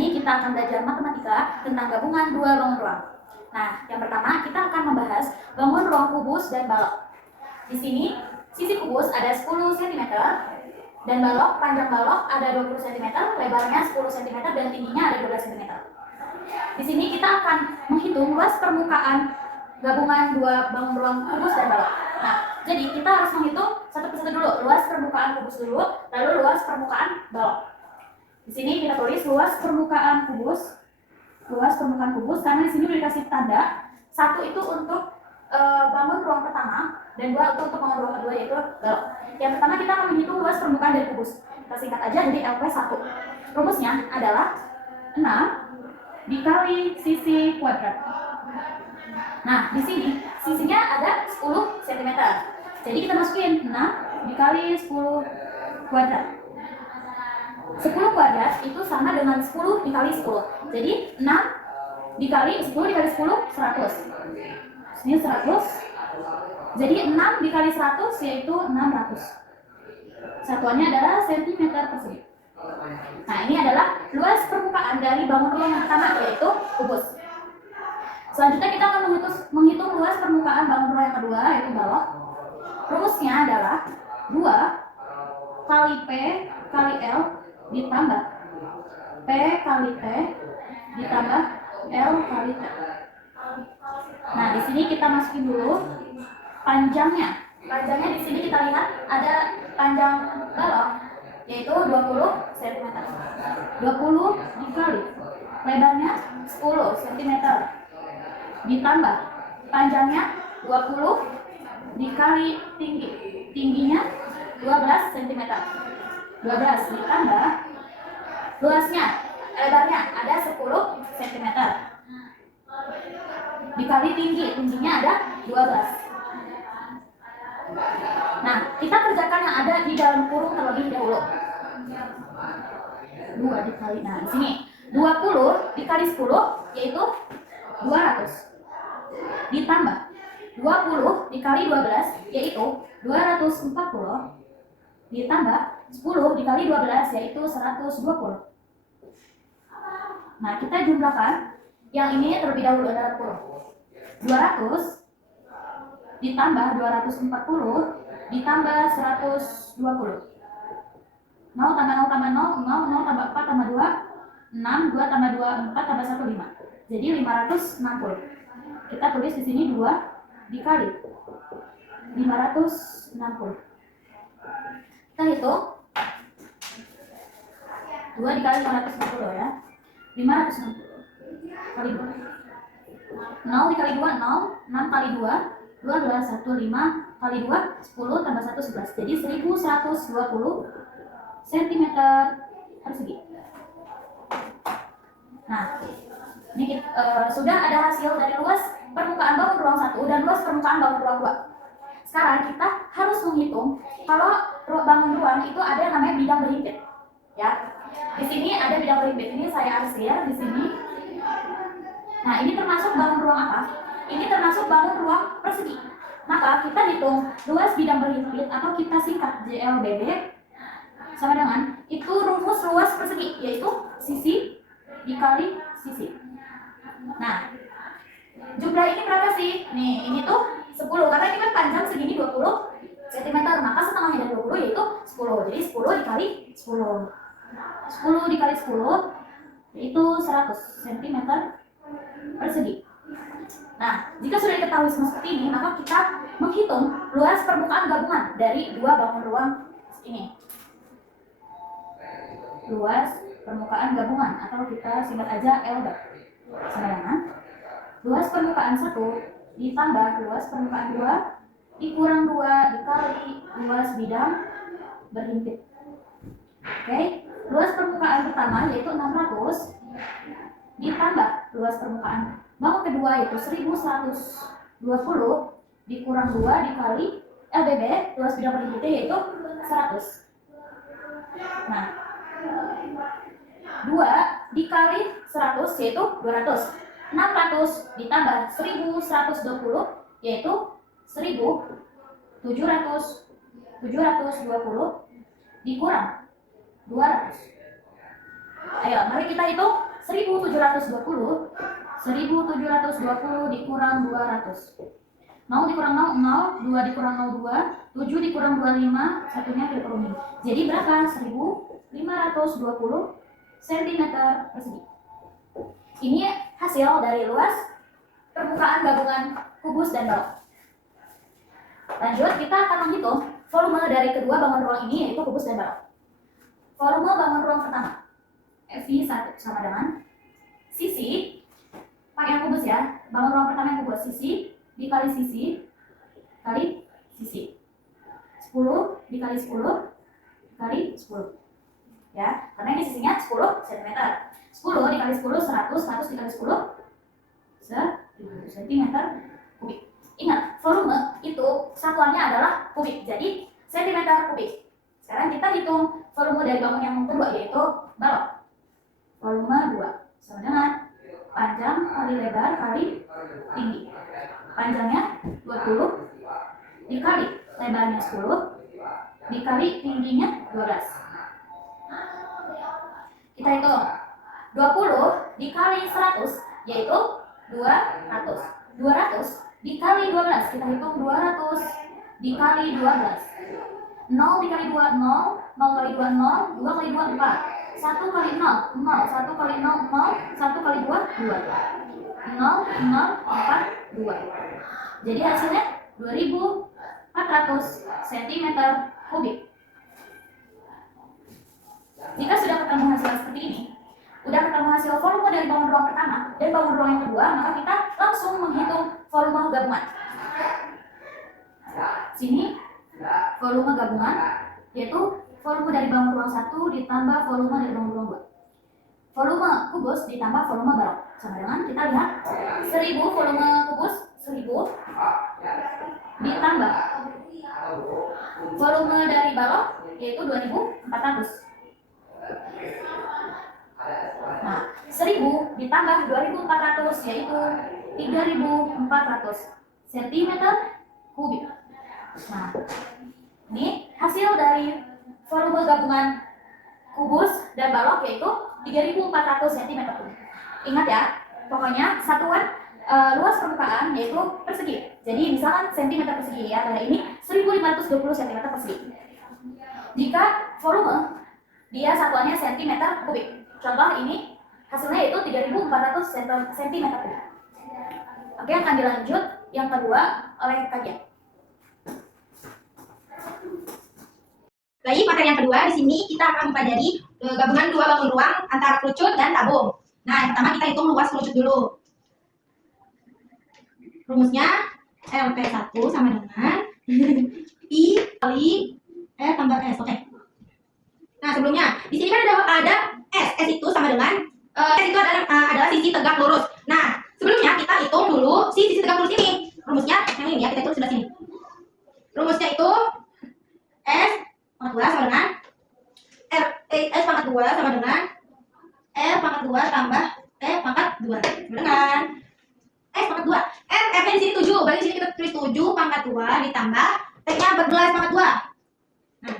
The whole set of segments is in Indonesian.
ini kita akan belajar matematika tentang gabungan dua bangun ruang. Nah, yang pertama kita akan membahas bangun ruang kubus dan balok. Di sini, sisi kubus ada 10 cm dan panjang balok ada 20 cm, lebarnya 10 cm dan tingginya ada 12 cm. Di sini kita akan menghitung luas permukaan gabungan dua bangun ruang kubus dan balok. Nah, jadi kita harus menghitung satu persatu dulu, luas permukaan kubus dulu, lalu luas permukaan balok. Di sini kita tulis luas permukaan kubus, karena di sini udah dikasih tanda. Satu itu untuk bangun ruang pertama dan dua untuk bangun ruang kedua, yaitu balok. Yang pertama kita menghitung luas permukaan dari kubus. Kita singkat aja jadi LP1. Rumusnya adalah 6 dikali sisi kuadrat. Nah, di sini sisinya ada 10 cm. Jadi kita masukin 6 dikali 10 kuadrat. 10 kuadrat itu sama dengan 10 dikali 10. Jadi 6 dikali 10 dikali 10, 100. Ini 100. Jadi 6 dikali 100 yaitu 600. Satuannya adalah cm persegi. Nah, ini adalah luas permukaan dari bangun ruang yang pertama, yaitu kubus. Selanjutnya kita akan menghitung luas permukaan bangun ruang yang kedua, yaitu balok. Rumusnya adalah 2 kali P kali L ditambah P kali T ditambah L kali T. Nah, di sini kita masukin dulu panjangnya. Panjangnya di sini kita lihat ada panjang balok yaitu 20 cm. 20 dikali lebarnya 10 cm ditambah panjangnya 20 dikali tingginya 12 cm. 12 ditambah luasnya, lebarnya ada 10 cm dikali tingginya ada 12. Nah, kita kerjakan yang ada di dalam kurung terlebih dahulu. 2 dikali, nah di sini 20 dikali 10 yaitu 200 ditambah 20 dikali 12 yaitu 240 ditambah 10 dikali 12 yaitu 120. Nah, kita jumlahkan yang ini terlebih dahulu dalam kurung. 200 ditambah 240 ditambah 120. 0 tambah 0 tambah 0, 0 tambah 4 tambah 2, 6, 2 tambah 2, 4 tambah 1, 5. Jadi 560. Kita tulis di sini 2 dikali 560. Kita hitung 2 dikali 560 ya. 560 kali 2. 0 dikali 2, 0. 6 kali 2, 12, 1, 5 kali 2, 10 tambah 1, 11. Jadi 1120 cm persegi. Nah, ini sudah ada hasil dari luas permukaan bangun ruang 1 dan luas permukaan bangun ruang 2. Sekarang kita harus menghitung kalau bangun ruang itu ada yang namanya bidang berhimpit. Ya. Di sini ada bidang berhimpit. Ini saya arsir di sini. Nah, ini termasuk bangun ruang apa? Ini termasuk bangun ruang persegi. Maka kita hitung luas bidang berhimpit atau kita singkat JLBB sama dengan itu rumus luas persegi, yaitu sisi dikali sisi. Nah, jumlah ini berapa sih? Nih, ini tuh 10 karena ini kan panjang segini 20 cm, maka setengahnya dari 20 yaitu 10. Jadi 10 dikali 10. 10 dikali 10 yaitu 100 cm persegi. Nah, jika sudah diketahui semua seperti ini, maka kita menghitung luas permukaan gabungan dari dua bangun ruang ini. Luas permukaan gabungan atau kita singkat aja LB sama dengan luas permukaan 1 ditambah luas permukaan 2 dikurang 2 dikali luas bidang berhimpit. Oke, luas permukaan pertama yaitu 600 ditambah luas permukaan bangun kedua yaitu 1120 dikurang 2 dikali LBB luas bidang berhimpitnya yaitu 100. Nah, 2 dikali 100 yaitu 200. 600 ditambah 1120 yaitu 1720 dikurang 200. Ayo, mari kita hitung 1720 dikurang 200. 0 dikurang 0, 2 dikurang 02, 7 dikurang 25, satunya dikurangin. Jadi berapa? 1520 cm persegi. Ini hasil dari luas permukaan gabungan kubus dan balok. Lanjut, kita akan menghitung volume dari kedua bangun ruang ini, yaitu kubus dan balok. Volume bangun ruang pertama, FV1 sama dengan sisi, pakai yang kubus ya, bangun ruang pertama yang kubus, sisi dikali sisi kali sisi, 10 dikali 10 dikali 10 ya, karena ini sisinya 10 cm. 10 dikali 10 100, 100 dikali 10 1000 cm kubik. Ingat, volume itu satuannya adalah kubik, jadi cm kubik. Sekarang kita hitung volume dari bangun yang kedua, yaitu balok. Volume 2 sama dengan panjang kali lebar kali tinggi. Panjangnya 20 dikali lebarnya 10 dikali tingginya 12. Kita hitung 20 dikali 100 yaitu 200. 200 dikali 12, kita hitung 200 dikali 12. 0 dikali 2 0, 0 kali 2 0, 2 kali 2 4, 1 kali 0 0, 1 kali 0 0, 1 kali 2 2, 0 0 4 2. Jadi hasilnya 2400 cm kubik. Jika sudah ketemu hasil seperti ini, udah ketemu hasil volume dari bangun ruang pertama dan bangun ruang yang kedua, maka kita langsung menghitung volume gabungan. Sini volume gabungan yaitu volume dari bangun ruang 1 ditambah volume dari bangun ruang 2. Volume kubus ditambah volume balok sama dengan, kita lihat, 1000 volume kubus 1000 ditambah volume dari balok yaitu 2400. Nah, 1000 ditambah 2400 yaitu 3400 cm kubik. Nah, ini hasil dari volume gabungan kubus dan balok yaitu 3400 cm kubik. Ingat ya, pokoknya satuan luas permukaan yaitu persegi. Jadi misalkan cm persegi ya, pada ini 1520 cm persegi. Jika volume dia satuannya cm kubik. Contoh ini hasilnya yaitu 3400 cm kubik. Oke, akan dilanjut yang kedua oleh kajian. Baik, materi yang kedua di sini kita akan mempelajari gabungan dua bangun ruang antara kerucut dan tabung. Nah, yang pertama kita hitung luas kerucut dulu. Rumusnya LP1 sama dengan I kali R tambah S. Oke. Nah, sebelumnya di sini kan ada S. S itu sama dengan S itu adalah sisi tegak lurus. Nah, sebelumnya kita hitung dulu sisi tegak lurus ini. Rumusnya yang ini ya, kita hitung sebelah sini. Rumusnya itu S pangkat 2 sama dengan S pangkat 2 sama dengan R pangkat 2 tambah T pangkat 2 sama dengan S pangkat 2. F nya di sini 7, berarti di sini kita tulis 7 pangkat 2 ditambah T-nya 14 pangkat 2. Nah,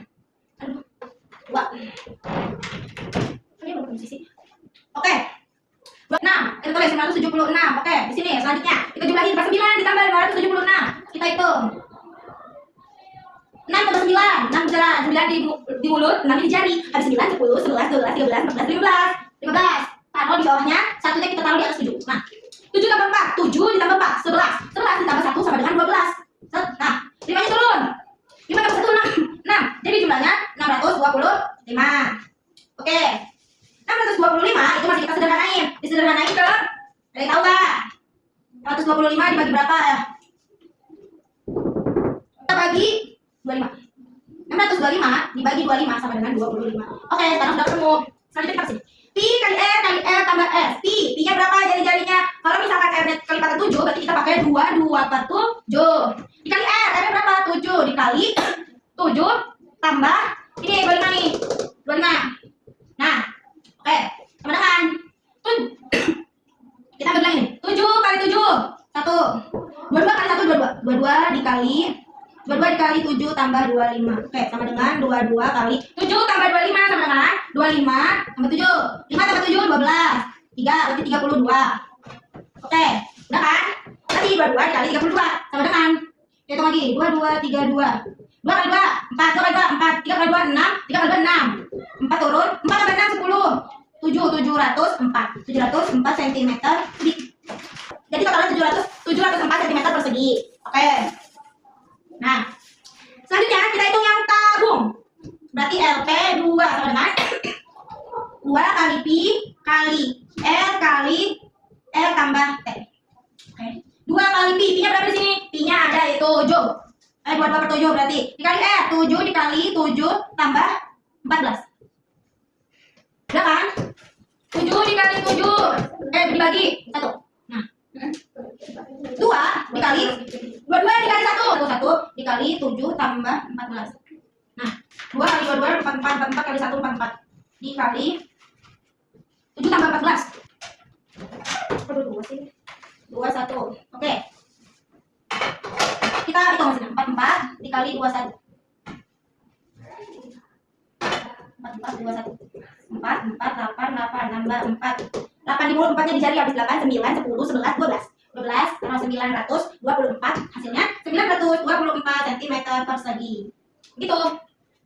aduh, 2. Ini belum sisi. Oke. 26, kita tulis 576. Oke, di sini selanjutnya kita jumlahin per 9 ditambah 576. Kita hitung. 6 tambah 9, 6 jalan, 9 di mulut, 6 di jari. Habis 9, 10, 11, 12, 13, 14, 15. 15. Taruh di bawahnya, satunya kita taruh di atas 7. Nah, 7 tambah 4, 7 ditambah 4, 11. 11 ditambah 1 sama dengan 12. Nah, 5-nya turun. 5 tambah 1, 6. 6. Jadi jumlahnya 625. Oke. 625 itu masih kita sederhanain. Disederhanain ke, ada yang tahu nggak? 125 dibagi berapa ya? Kita bagi 25. 625 dibagi 25 sama dengan 25. Oke, sekarang sudah ketemu. Selanjutnya kita sini. Pi kali R tambah S. Pi-nya berapa jari-jarinya? Kalau misalkan R kelipatan 7, berarti kita pakai 2 per 7. Dikali R-nya berapa? 7 dikali 7 tambah ini 25 nih. 25. Nah, oke, sama dengan kita ambil lagi nih. 7 kali 7 1. 22 kali 1 22. 22 dikali 7 tambah 25. Oke, sama dengan 22 kali 7 tambah 25 sama dengan 25 tambah 7. 5 tambah 7 12. 3 berarti 32. Oke, udah kan? Berarti 22 dikali 32 sama dengan, hitung lagi, 22 32. 2 kali 2 4, 2 kali 2 4, 3 kali 2 6, 3 kali 2 6. 4 turun, 4 tambah 6 10. 704 cm kubik. Jadi totalnya 704 cm persegi. Oke. Nah, selanjutnya kita hitung yang tabung. Berarti LP 2 sama dengan 2 kali Pi kali L tambah T. Oke. 2 kali Pi, Pi-nya berapa di sini? Pi-nya ada itu 7. 22 per 7 berarti. Dikali 7 dikali 7 tambah 14. Udah kan? 7 dikali 7. Dibagi 1. Nah. 2 dikali 22 dikali 1. 1 dikali 7 tambah 14. Nah, 2 kali 22 44 kali 1 44. Dikali 7 tambah 14. Aduh, 2 sih. 21. Oke. Kita hitung sini. 44 dikali 21. 44 21. 4 8 8 nambah 4. 8 di mulut 4-nya di jari habis 8 9 10 11 12. 12 tambah 924 hasilnya 924 cm persegi. Gitu.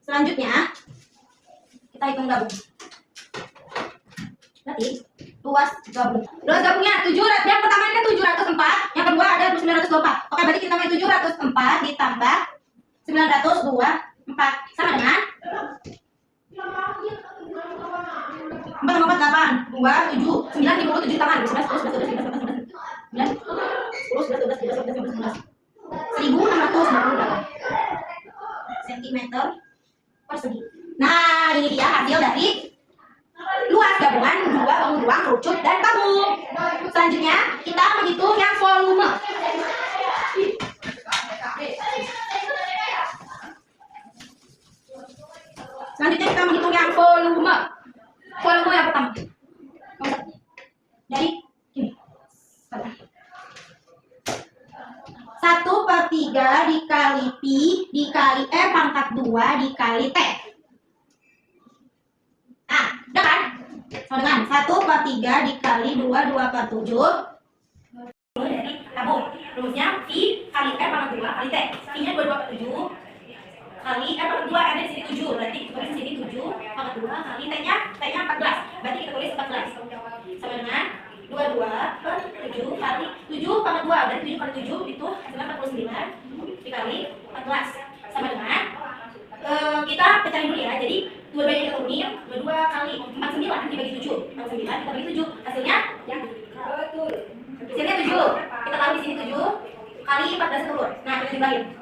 Selanjutnya kita hitung gabung. Berarti luas gabung. Luas gabungnya 7, yang pertama ini kan 704, yang kedua ada 924. Oke, berarti kita tambah 704 ditambah 924 sama dengan 4 tambah 4 8 2 7 9 di mulut 7 tangan 11 10 11 12 13 14 15 9 10 11 12 13 14 15 1698 cm persegi. Nah, ini dia hasil dari luas gabungan dua bangun ruang, kerucut, dan tabung. Selanjutnya kita menghitung yang volume. Selanjutnya kita menghitung yang volume. Volume yang pertama. Dari ini. 1/3 dikali Pi dikali pangkat 2 dikali T. Nah, udah kan? Sama dengan 1/3 dikali 2/7 dari tabung. Rumusnya Pi kali pangkat 2 kali T. Pi-nya 2/7 kali pangkat 2, ada di sini 7. Berarti kita tulis di sini 7 pangkat 2 kali T-nya 14. Berarti kita tulis 14. Sama dengan 22/7 kali 7 pangkat 2. Berarti 7 kali 7 itu hasilnya 49 dikali 14. Sama dengan kita pecahin dulu ya. Jadi 22 kita turunin, 22 kali 49 dibagi 7. 49 kita bagi 7. Hasilnya yang betul. Hasilnya 7. Kita taruh di sini 7 kali 14 telur. Nah, kita jumlahin.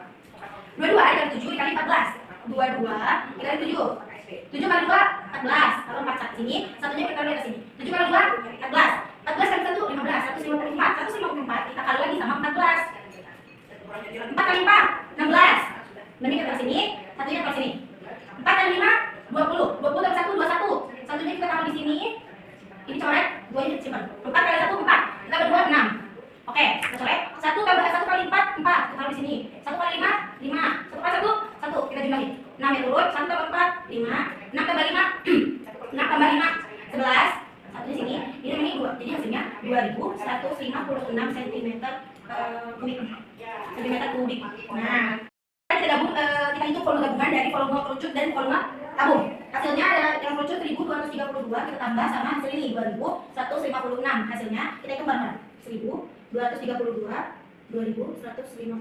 22 dikali 7 dikali 14. 22 dikali 7. 7 kali 2 14. Taruh 4 ke sini, satunya kita taruh ke sini. 7 kali 2 14. 14 kali 1 15. 154. 154 kita kali lagi sama 14. 4 kali 4 16. Nanti kita taruh sini, satunya taruh sini. 4 kali 5 20. 20 kali 1 21. Satunya kita taruh di sini. Ini coret, 2 ini simpan. 4 kali 1 4. Kita berdua 6. Oke, kita coret. 1 kali 4 4. Kita taruh di sini. 1 kali 5 5. 1 kali 1 1. Kita jumlahin. 6 yang turun, 1 tambah 4 5. 6 tambah 5 6 tambah 5 11. Satu di sini. Ini 2. Jadi hasilnya 2156 cm kubik. Cm kubik. Nah, kita gabung, kita hitung volume gabungan dari volume kerucut dan volume tabung. Hasilnya ada yang kerucut 1232, kita tambah sama hasil ini 2156. Hasilnya kita hitung bareng-bareng. 1232 2156.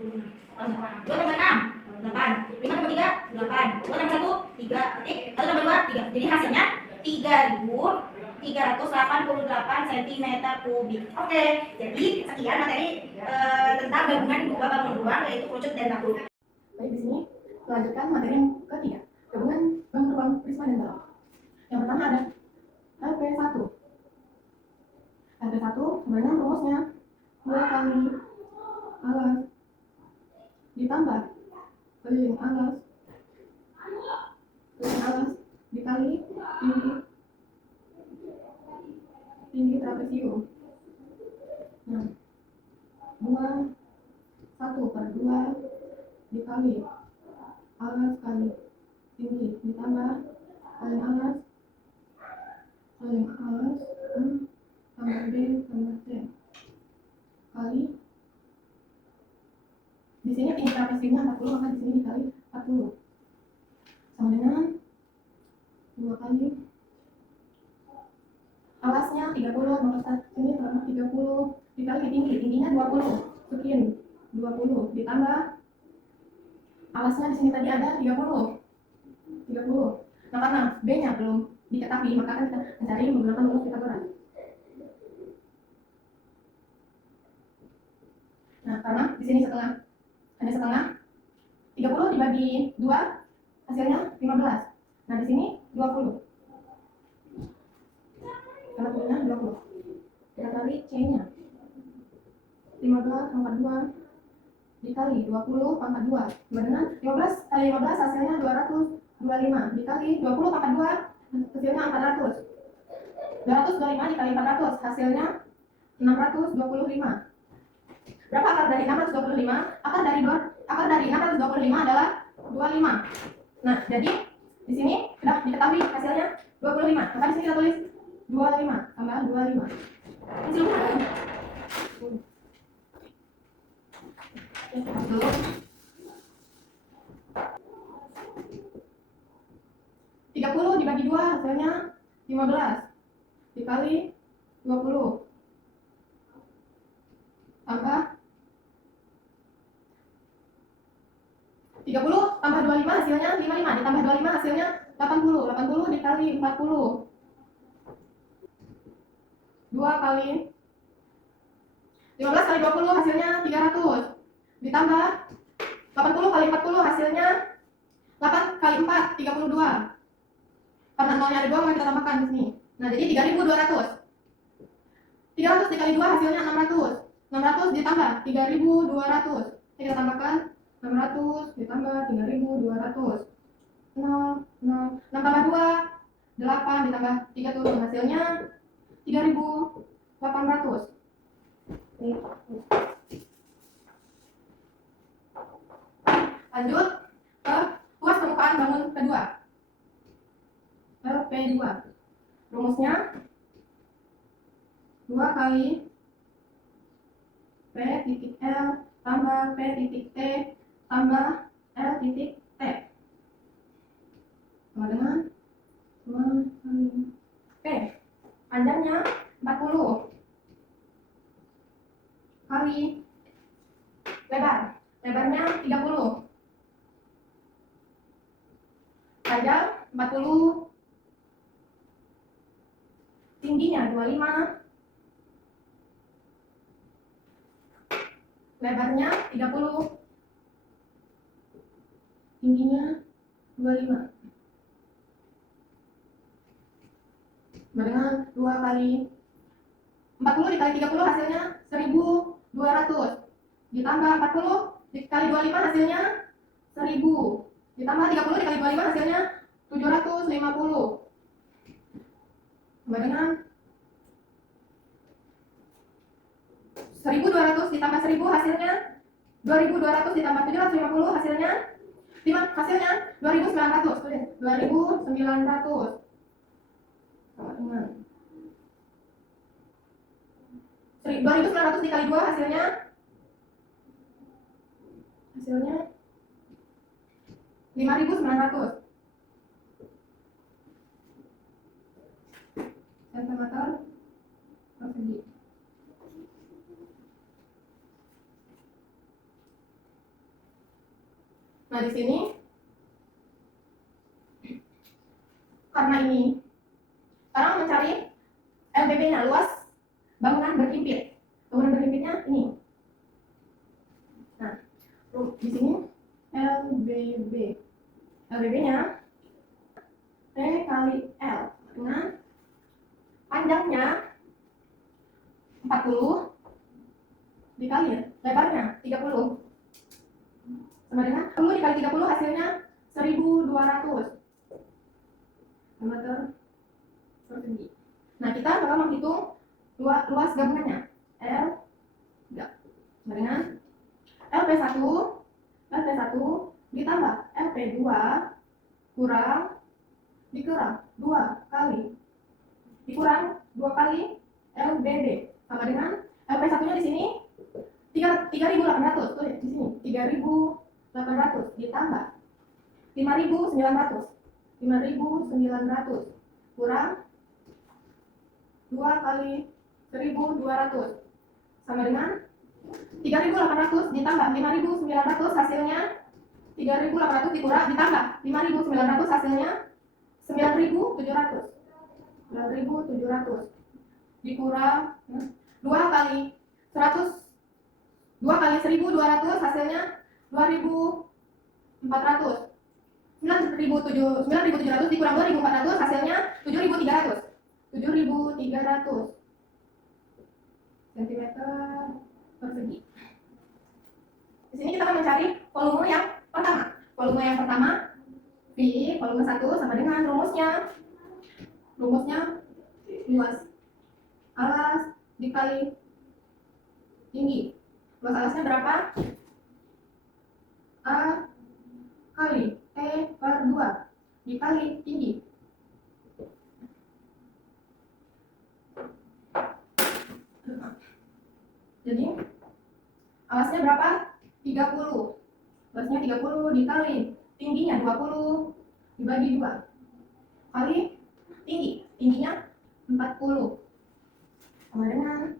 2 tambah 6 8. 5 tambah 3 8. 2 tambah 1 3. 1 tambah 2 3. Jadi hasilnya 3388 cm kubik. Oke, jadi sekian materi tentang gabungan dua bangun ruang, yaitu kerucut dan tabung. Baik, di sini melanjutkan materi yang ketiga, gabungan bangun ruang prisma dan balok. Yang pertama ada LP1. LP1 sebenarnya rumusnya 2 kali alas ditambah keliling alas dikali tinggi trapesium. Nah, 1/2 dikali alas kali tinggi ditambah kali alas 30, maka sini tambah 30 dikali tingginya 20 sekian 20 ditambah alasnya di sini tadi ada 30. Nah karena B-nya belum diketahui maka akan kita mencari menggunakan rumus Pythagoras. Nah karena di sini setengah ada setengah 30 dibagi 2 hasilnya 15. Nah di sini 20 karena punya 20 kita cari C-nya 15 pangkat 2 dikali 20 pangkat 2 sama dengan 15 kali 15 hasilnya 225 dikali 20 pangkat 2 hasilnya 400. 225 dikali 400 hasilnya 625. Berapa akar dari 625? Akar dari 625 adalah 25. Nah, jadi di sini sudah diketahui hasilnya 25. Maka di sini kita tulis 25 tambah 25. Ini lumayan. Satu. 30 dibagi 2 hasilnya 15 dikali 20 tambah 30 tambah 25 hasilnya 55 ditambah 25 hasilnya 80 dikali 40 2 kali 15 kali 20 hasilnya 300 ditambah 80 kali 40 hasilnya 8 kali 4 32 karena nolnya ada 2 maka kita tambahkan di sini. Nah jadi 3200 dikali 2 hasilnya 600 ditambah 3200 kita tambahkan 600 ditambah 3200 0 6 tambah 2 8 ditambah 3 turun hasilnya 3800. Lanjut ke luas permukaan bangun kedua LP2. Rumusnya 2 kali P titik L tambah P titik T tambah L titik T sama dengan 2 kali P panjangnya 40 kali lebarnya 30 panjang 40 tingginya 25 lebarnya 30 tingginya 25 dengan 2 kali 40 dikali 30 hasilnya 1200 ditambah 40 dikali 25 hasilnya 1000 ditambah 30 dikali 25 hasilnya 750 sama dengan 1200 ditambah 1000 hasilnya 2200 ditambah 750 hasilnya 2900 sama dengan 2900 dikali 2 hasilnya 5900 cm persegi. Nah di sini karena ini sekarang mencari LBB-nya, luas bangunan berhimpit. Bangunan berhimpitnya ini. Nah di sini LBB-nya P kali L dengan panjangnya 40 dikali lebarnya 30 sama dengan 10 dikali 30 hasilnya 1200 meter persegi. Nah kita bakal menghitung luas gabungannya L sama dengan LP1 ditambah LP2 dikurang 2 kali LBB sama dengan LP1 nya di sini 3800 tuh di sini 3800 ditambah 5900 kurang 2 kali 1.200 sama dengan 3.800 ditambah 5.900 hasilnya 3.800 dikurang ditambah 5.900 hasilnya 9.700 dikurang 2 kali 100 2 kali 1.200 hasilnya 2.400 9.700 dikurang 2.400 hasilnya 7.300 cm persegi. Di sini kita akan mencari volume yang pertama. Volume yang pertama V, volume 1 sama dengan rumusnya luas alas dikali tinggi. Luas alasnya berapa? A kali T per 2 dikali tinggi. Jadi alasnya berapa? 30. Luasnya 30 dikali tingginya 20 dibagi 2 kali tingginya 40 sama dengan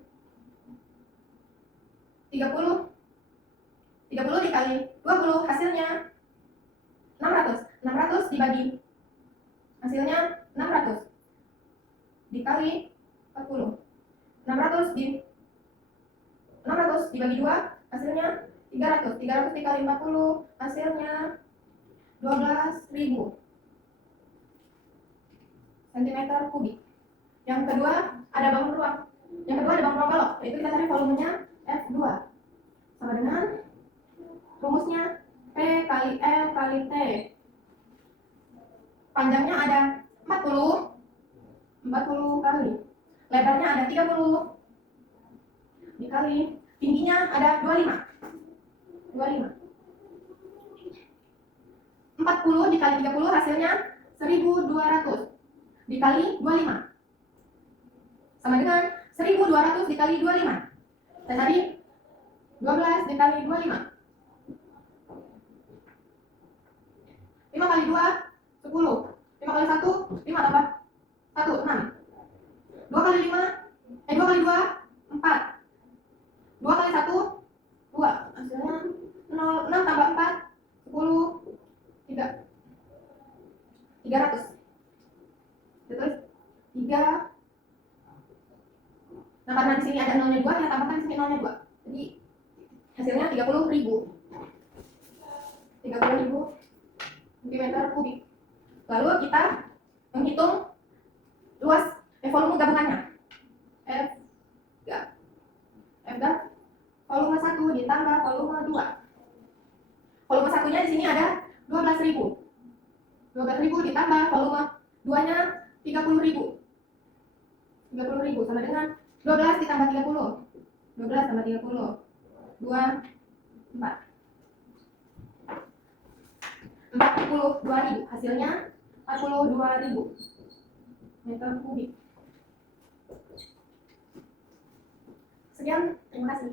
30 dikali 20 hasilnya 600 dibagi hasilnya 600 dikali 40 600 dibagi 2 hasilnya 300 dikali 40 hasilnya 12.000 cm3. Yang kedua ada bangun ruang balok, yaitu kita cari volumenya F2 sama dengan rumusnya P kali L kali T. Panjangnya ada 40 kali, lebarnya ada 30 dikali tingginya ada 25 40 dikali 30 hasilnya 1.200 dikali 25 sama dengan 1.200 dikali 25. Saya tadi 12 dikali 25 5 kali 2 10 5 kali 1 5 tambah 1 6 2 kali 2 4 2 kali 1 2 hasilnya 0 6 tambah 4 10 3 300 terus 3. Nah karena di sini ada nolnya 2 ya tambahkan di sini nolnya 2 jadi hasilnya 30.000 cm3. Lalu kita menghitung luas volume gabungannya F volume 1 ditambah volume 2. Volume 1-nya di sini ada 12.000 ditambah volume 2-nya 30.000 sama dengan 12 ditambah 30 tambah 30 2 4 42.000 hasilnya 42.000 meter kubik. Sekian, terima kasih.